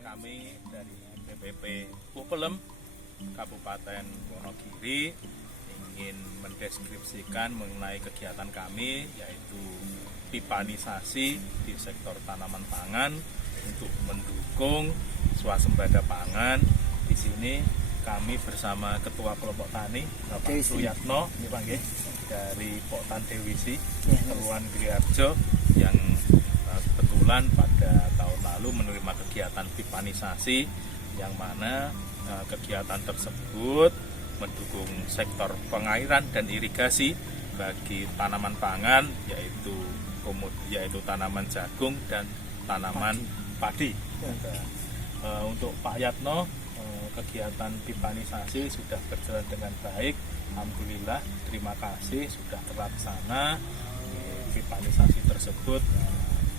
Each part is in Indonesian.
Kami dari BPP Pupelem Kabupaten Wonogiri ingin mendeskripsikan mengenai kegiatan kami, yaitu pipanisasi di sektor tanaman pangan untuk mendukung swasembada pangan. Di sini kami bersama Ketua Kelompok Tani Bapak Suyatno dari Poktan Dewisi Keluan Griharjo yang kebetulan pada tahun lalu menerima kegiatan pipanisasi, yang mana kegiatan tersebut mendukung sektor pengairan dan irigasi bagi tanaman pangan, yaitu tanaman jagung dan tanaman padi. Untuk Pak Yatno, kegiatan pipanisasi sudah berjalan dengan baik, alhamdulillah, terima kasih sudah terlaksana. Pipanisasi tersebut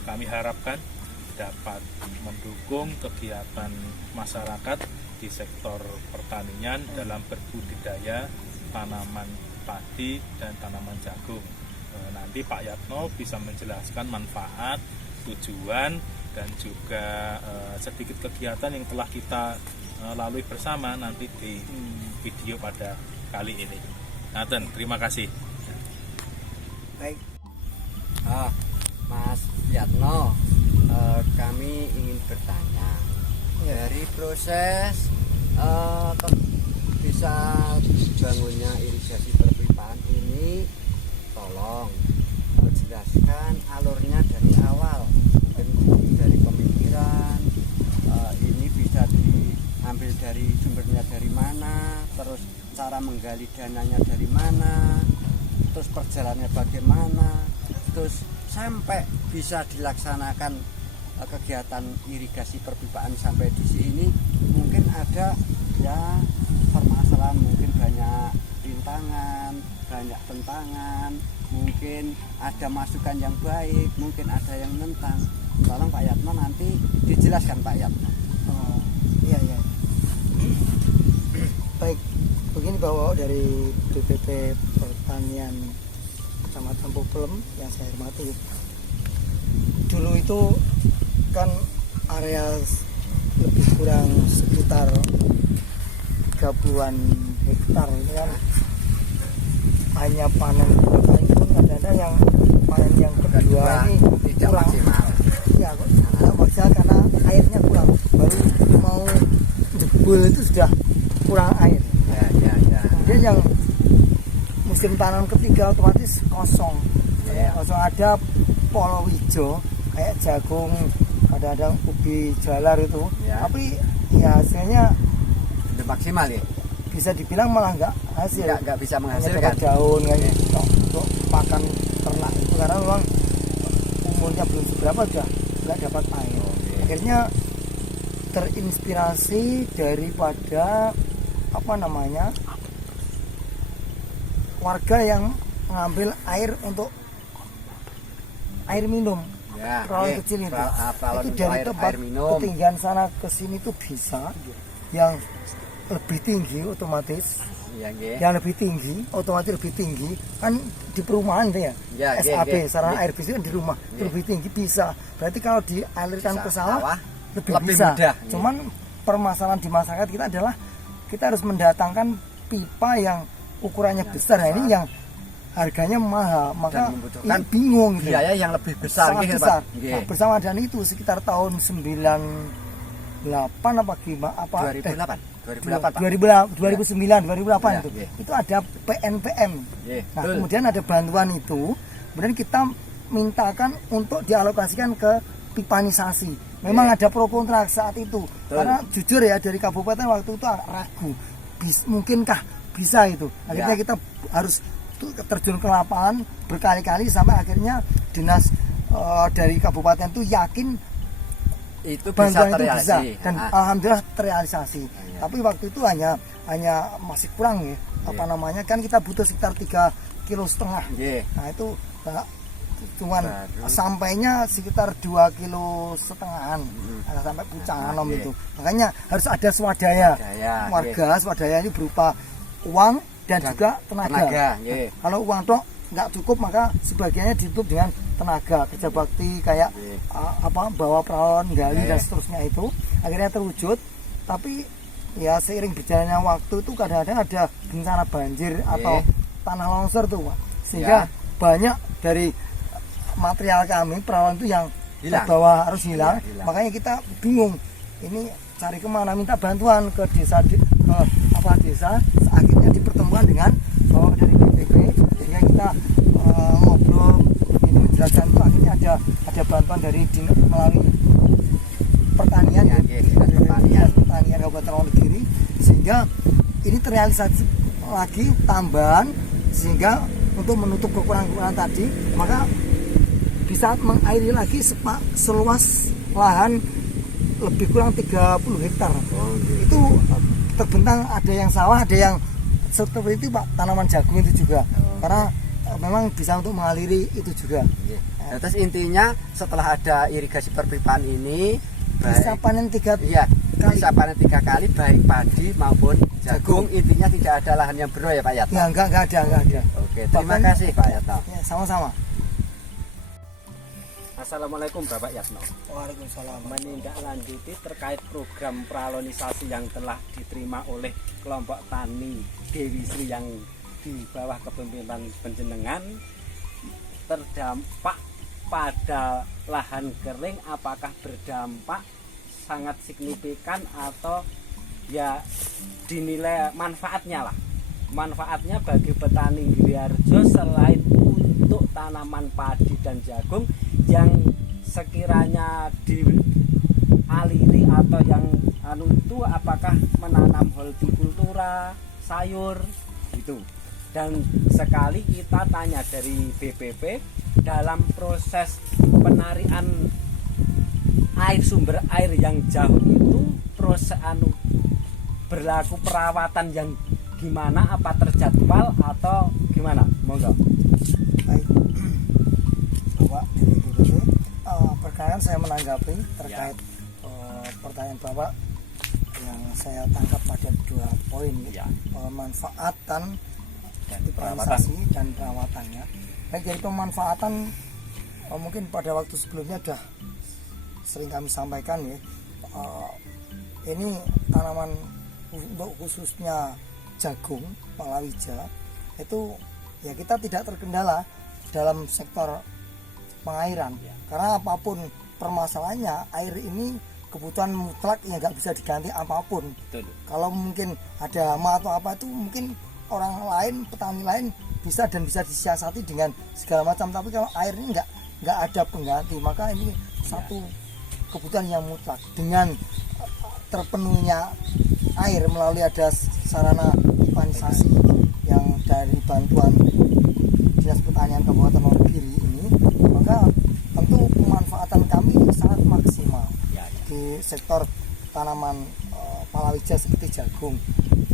kami harapkan dapat mendukung kegiatan masyarakat di sektor pertanian dalam berbudidaya tanaman padi dan tanaman jagung. Nanti Pak Yatno bisa menjelaskan manfaat, tujuan, dan juga sedikit kegiatan yang telah kita lalui bersama nanti di video pada kali ini. Nathan, terima kasih. Baik, Mas Yatno, kami ingin bertanya dari proses bisa dibangunnya irigasi perpipaan ini, tolong jelaskan alurnya dari awal, mungkin dari pemikiran ini bisa diambil dari sumbernya dari mana, terus cara menggali dananya dari mana, terus perjalanannya bagaimana, terus sampai bisa dilaksanakan kegiatan irigasi perpipaan sampai di sini. Mungkin ada ya permasalahan, mungkin banyak rintangan, banyak tentangan, mungkin ada masukan yang baik, mungkin ada yang menentang. Tolong Pak Yatno nanti dijelaskan Pak Yatno. Iya. Baik, begini bahwa dari BPP Pertanian Kecamatan Pupelem yang saya hormati, dulu itu kan area lebih kurang sekitar 30-an hektar ini kan hanya panen paling pun ada yang panen yang kedua ini tidak kurang maksimal. Ya, tidak maksimal karena airnya kurang, baru mau jebul itu sudah kurang air. Ya. Kemudian yang musim tanam ketiga otomatis kosong. Kosong, ada polo hijau kayak jagung, kadang-kadang ubi jalar itu, tapi ya hasilnya Sudah maksimal ya? bisa dibilang malah nggak hasil, Nggak bisa hanya menghasilkan. dapat daun kayak gitu untuk makan ternak itu, karena memang umurnya belum seberapa sudah nggak dapat air. Akhirnya terinspirasi daripada warga yang mengambil air untuk air minum. Peralon kecil itu dari tempat ketinggian sana ke sini tuh bisa yang lebih tinggi otomatis, yang lebih tinggi otomatis lebih tinggi kan di perumahan itu ya, SAB sarana air bersih kan di rumah itu lebih tinggi bisa. Berarti kalau dialirkan ke sawah lebih bisa mudah. Cuman permasalahan di masyarakat kita adalah kita harus mendatangkan pipa yang ukurannya besar. Nah, ini yang harganya mahal, maka ini bingung gitu. Biaya yang lebih besar, sangat besar. Nah, bersama dengan itu sekitar tahun 98 apa gimana apa 2008 2008 itu ada PNPM. Nah, kemudian ada bantuan itu, kemudian kita mintakan untuk dialokasikan ke pipanisasi. Memang ada pro kontra saat itu. Karena jujur ya, dari kabupaten waktu itu ragu, mungkinkah bisa itu. Akhirnya kita harus terjun ke lapangan berkali-kali sampai akhirnya dinas dari kabupaten itu yakin itu bantuan bisa itu bisa, dan alhamdulillah terrealisasi. Tapi waktu itu hanya masih kurang ya, kan kita butuh sekitar 3,5 kilo. Nah itu cuman sampainya sekitar 2,5 kilo sampai Pucanganom itu. Makanya harus ada swadaya warga. Swadaya ini berupa uang dan juga tenaga. Kalau uang tok nggak cukup, maka sebagiannya ditutup dengan tenaga kerja bakti kayak bawa perawan gali dan seterusnya itu akhirnya terwujud. Tapi ya seiring berjalannya waktu itu kadang-kadang ada bencana banjir atau tanah longsor tuh Pak, sehingga banyak dari material kami perawan itu yang terbawa harus hilang. Makanya kita bingung ini cari kemana, minta bantuan ke desa desa. Akhirnya dipertemukan dengan bapak dari BPP, sehingga kita ngobrol ini menjelaskan itu. Akhirnya ada bantuan dari melalui pertanian pertanian Kabupaten Wonogiri, sehingga ini terrealisasi lagi tambahan, sehingga untuk menutup kekurangan tadi maka bisa mengairi lagi seluas lahan lebih kurang 30 hektar. Itu terbentang, ada yang sawah, ada yang seperti itu Pak, tanaman jagung itu juga. Karena memang bisa untuk mengaliri itu juga. Nah, terus intinya setelah ada irigasi perpipaan ini bisa panen 3 kali. Bisa panen 3 kali baik padi maupun jagung. Intinya tidak ada lahan yang bero ya Pak Yatno? Ya enggak ada. Oke, terima kasih Pak Yatno. Ya, sama-sama. Assalamualaikum Bapak Yatno. Waalaikumsalam. Menindaklanjuti terkait program pralonisasi yang telah diterima oleh kelompok tani Dewi Sri yang di bawah kepemimpinan panjenengan, terdampak pada lahan kering, apakah berdampak sangat signifikan atau ya dinilai manfaatnya lah. Manfaatnya bagi petani Giriharjo selain untuk tanaman padi dan jagung yang sekiranya dialiri atau yang itu apakah menanam hortikultura, sayur gitu. Dan sekali kita tanya dari BPP dalam proses penarian air, sumber air yang jauh itu proses berlaku perawatan yang gimana, apa terjadwal atau gimana? Monggo. Baik. Bapak dari BPP, perkara saya menanggapi terkait pertanyaan Bapak yang saya tangkap pada 2 poin pemanfaatan dipranisasi dan perawatannya. Baik, dari pemanfaatan mungkin pada waktu sebelumnya sudah sering kami sampaikan ya, ini tanaman untuk khususnya jagung palawija itu ya kita tidak terkendala dalam sektor pengairan, karena apapun permasalahannya air ini kebutuhan mutlak yang nggak bisa diganti apapun. Betul. Kalau mungkin ada hama atau apa itu mungkin orang lain, petani lain bisa disiasati dengan segala macam, tapi kalau air ini nggak ada pengganti, maka ini satu kebutuhan yang mutlak. Dengan terpenuhinya air melalui ada sarana pipanisasi yang dari bantuan Dinas Pertanian Kabupaten Wonogiri ini, maka tentu pemanfaatan kami sangat maksimal di sektor tanaman palawija seperti jagung.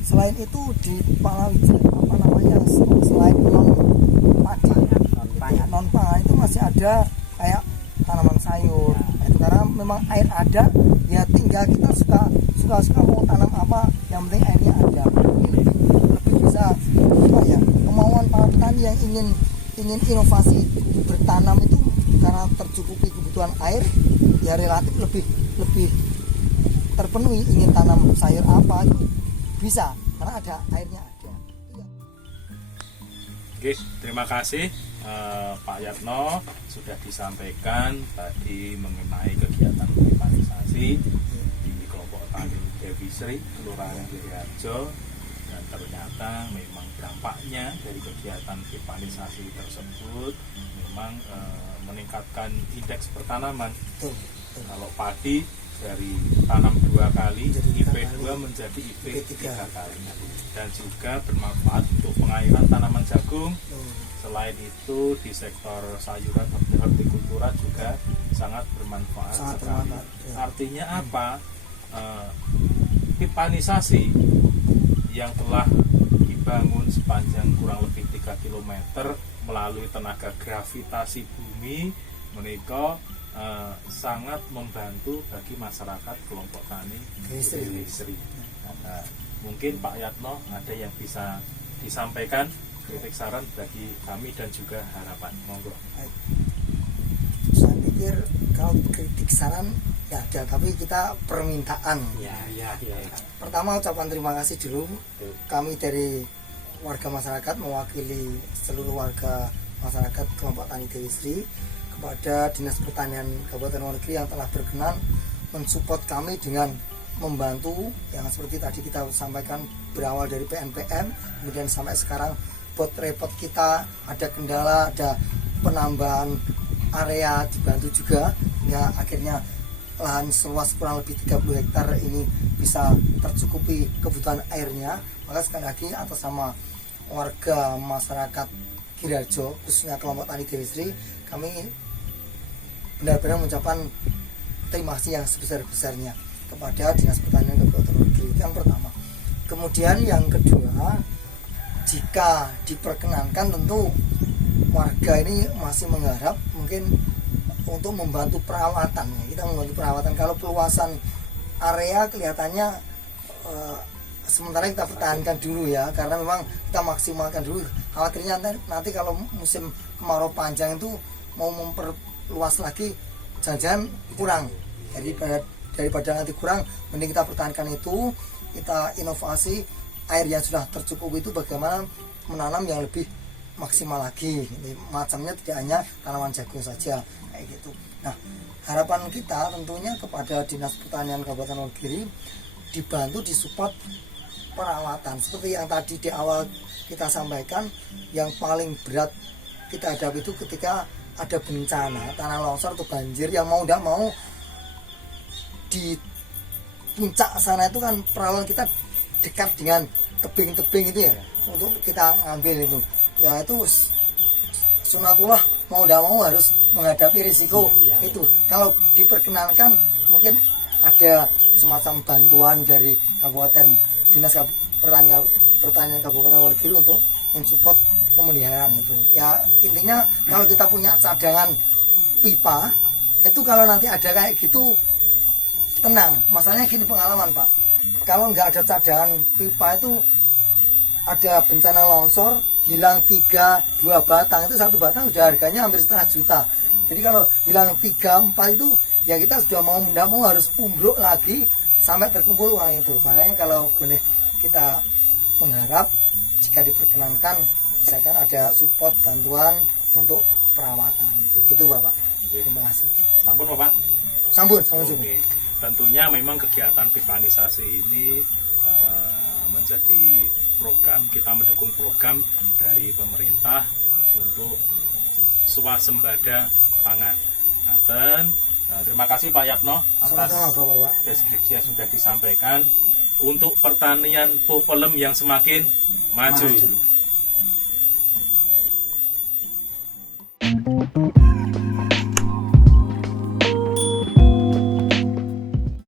Selain itu di palawija selain non pangan itu masih ada kayak tanaman sayur. Itu karena memang air ada, ya tinggal kita suka mau tanam apa, yang penting airnya ada. Ini lebih bisa kemauan para petani yang ingin inovasi bertanam itu, karena tercukupi kebutuhan air ya relatif lebih terpenuhi. Ingin tanam sayur apa itu bisa karena ada airnya ada. Oke, terima kasih Pak Yatno sudah disampaikan tadi mengenai kegiatan pipanisasi di kelompok tani Dewi Sri Kelurahan Giriharjo, dan ternyata memang dampaknya dari kegiatan pipanisasi tersebut memang meningkatkan indeks pertanaman. Kalau padi dari tanam 2 kali IP2 menjadi IP3 kali, dan juga bermanfaat untuk pengairan tanaman jagung. Selain itu di sektor sayuran hortikultura juga sangat bermanfaat sekali. Artinya apa? Pipanisasi yang telah dibangun sepanjang kurang lebih 3 km melalui tenaga gravitasi bumi menika sangat membantu bagi masyarakat kelompok tani Dewi Sri. Mungkin Pak Yatno ada yang bisa disampaikan, kritik saran bagi kami dan juga harapan. Monggo. pikir kalau kritik saran ya ada, tapi kita permintaan. Ya. Pertama ucapan terima kasih dulu kami dari warga masyarakat mewakili seluruh warga masyarakat kelompok tani Dewi Sri kepada Dinas Pertanian Kabupaten Wonogiri yang telah berkenan mensupport kami dengan membantu yang seperti tadi kita sampaikan, berawal dari PNPM kemudian sampai sekarang buat repot kita ada kendala, ada penambahan area dibantu juga ya, akhirnya lahan seluas kurang lebih 30 hektar ini bisa tercukupi kebutuhan airnya. Maka sekali lagi atas nama warga masyarakat Giriharjo khususnya kelompok tani Dewi Sri, kami benar-benar mengucapkan terima kasih yang sebesar-besarnya kepada Dinas Pertanian Kabupaten Wonogiri. Yang pertama. Kemudian yang kedua, jika diperkenankan tentu warga ini masih mengharap mungkin untuk membantu perawatan. Kita membantu perawatan. Kalau peluasan area kelihatannya sementara kita pertahankan dulu ya, karena memang kita maksimalkan dulu. Khawatirnya nanti kalau musim kemarau panjang itu mau memperluas lagi jangan-jangan kurang. Jadi daripada nanti kurang, mending kita pertahankan itu, kita inovasi air yang sudah tercukupi itu bagaimana menanam yang lebih maksimal lagi. Jadi, macamnya tidak hanya tanaman jagung saja kayak gitu. Nah, harapan kita tentunya kepada Dinas Pertanian Kabupaten Wonogiri dibantu disupport perawatan seperti yang tadi di awal kita sampaikan. Yang paling berat kita hadapi itu ketika ada bencana tanah longsor atau banjir, yang mau tidak mau di puncak sana itu kan perawalan kita dekat dengan tebing-tebing itu ya, untuk kita ngambil itu ya, itu sunatullah, mau tidak mau harus menghadapi risiko itu. Kalau diperkenankan mungkin ada semacam bantuan dari Kabupaten Dinas Pertanian Kabupaten Wonogiri untuk mensupport pemeliharaan itu ya. Intinya kalau kita punya cadangan pipa itu, kalau nanti ada kayak gitu tenang. Masalahnya gini, pengalaman Pak, kalau nggak ada cadangan pipa itu ada bencana longsor, hilang 2 batang, itu 1 batang sudah harganya hampir 1,5 juta. Jadi kalau hilang 3-4 itu ya kita sudah mau harus umbruk lagi sampai terkumpul uang itu. Makanya kalau boleh kita mengharap jika diperkenankan misalkan ada support bantuan untuk perawatan. Begitu Bapak. Terima kasih. Sampun Bapak. Sampun. Oke. Tentunya memang kegiatan pipanisasi ini menjadi program, kita mendukung program dari pemerintah untuk swasembada pangan. Dan terima kasih Pak Yatno atas deskripsi yang sudah disampaikan untuk pertanian popelem yang semakin maju.